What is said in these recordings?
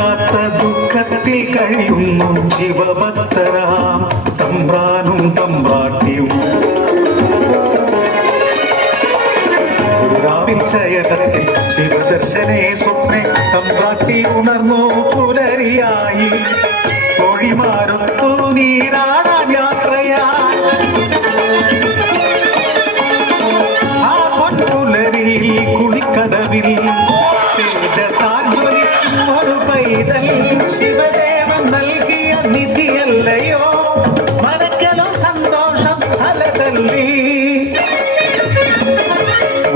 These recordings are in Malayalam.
തീർക്കാത്ത ദുഃഖത്തിൽ കഴിയുന്നു ശിവഭക്തരാം തമ്പ്രാനും തമ്പ്രാട്ടിയും. ശയനത്തിൽ ശിവദർശനേ സ്വപ്നെ തമ്പ്രാട്ടി ഉണർന്നു പുലരിയായി. തൊഴിമാരൊത്തു നീരാടാൻ യാത്രയായി. ആ പൊൻപുലരിയിൽ കുളിക്കടവിൽ തേജസാഞ്ജലിക്കും ഒരു പൈതൽ ശിവദേവൻ നൽകിയ നിധിയല്ലയോ. മരക്കലോ സന്തോഷം അലതല്ലി.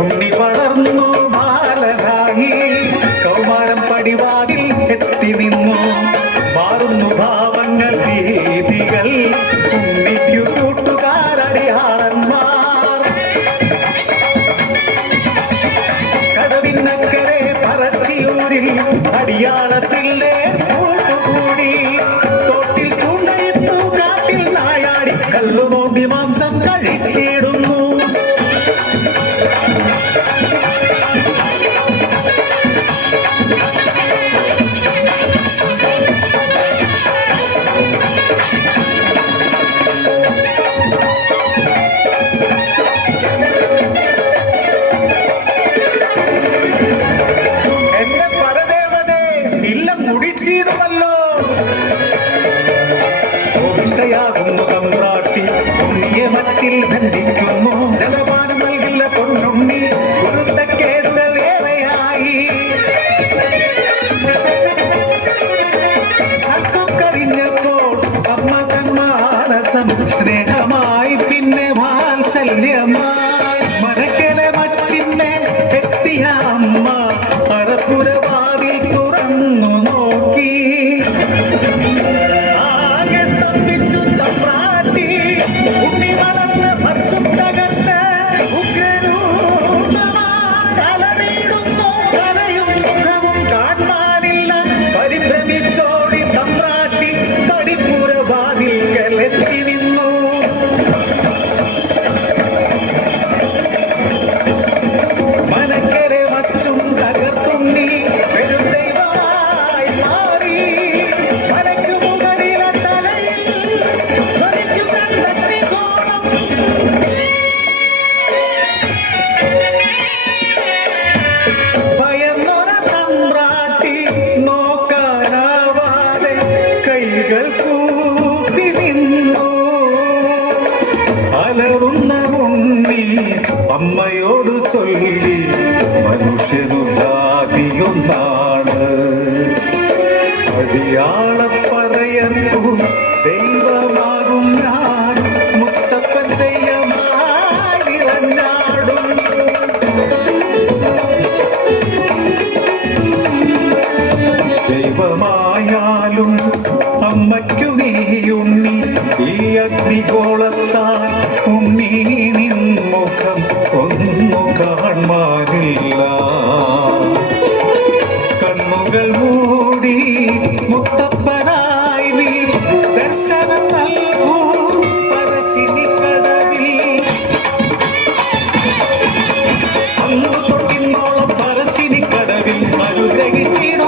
ഉണ്ണി വളർന്നു ബാലനായി കൗമാരം പടിവാതിൽ എത്തി നിന്നു. മാറുന്നു ഭാവങ്ങൾ രീതികൾ ഉണ്ണിക്കു കൂട്ടുകാരടിയാളന്മാർ. കടവിനക്കരെ പറച്ചിയൂരിൽ അടിയാളത്തിലെ കൂട്ടുകൂടി. തോട്ടിൽ ചൂണ്ടയിട്ടു കാട്ടിൽ നായാടി കല്ലുമോന്തി മാംസം കഴിച്ചിടുന്നു. തമ്പ്രാട്ടി ഉണ്ണിയെ മച്ചിൽ ബന്ധിക്കുന്നു. ജലപാനം നൽകില്ല പൊന്നുണ്ണി കുരുത്തക്കേടുകൾ ഏറെയായി. അക്കം കഴിഞ്ഞപ്പോൾ അമ്മ തൻ മാനസം സ്നേഹമായി പിന്നെ വാത്സല്യമായി. മനക്കല മച്ചിന്നെ എത്തിയ അമ്മ പറപ്പുരവാതിൽ തുറന്നു നോക്കി. ഉണ്ണി വളർന്ന് പച്ചും തകർന്ന് ഉഗ്രരൂപമാലമീടുന്നു. കലയും മുഖവും കാണാനില്ല. പരിഭ്രമിച്ചോടി തമ്പ്രാട്ടി പടിപ്പുരവാതിൽക്കൽ എത്തി നിന്നു. മനക്കരെ മച്ചും തകർത്തുണ്ണി പെരും ദൈവമായി മാറി. മലക്കു മുകളിലെ തലയിൽ ഭയന്നൊര തമ്പ്രാട്ടി നോക്കാനാവാതെ കൈകൾ കൂപ്പി നിന്നു. അലറുന്ന ഉണ്ണി അമ്മയോട് ചൊല്ലി മനുഷ്യനു ജാതിയൊന്നാണ്. അടിയാളപ്പറയത്തു ദൈവമാകും ഞാൻ മുത്തപ്പൻ ദൈവമായി ഇറങ്ങാടും. ദൈവമായാലും അമ്മയ്ക്കു നീ ഉണ്ണി ഈ അഗ്നിഗോളത്താൽ ഉണ്ണി നിൻ മുഖം ഒന്നു കാണാനില്ല. കണ്ണുകൾ മൂടി മുത്തപ്പനായി നീ ദർശനം നൽകൂ പറശ്ശിനി കടവിൽ. അങ്ങു തൊട്ടിന്നോളം പറശ്ശിനി കടവിൽ അനുഗ്രഹിച്ചിടും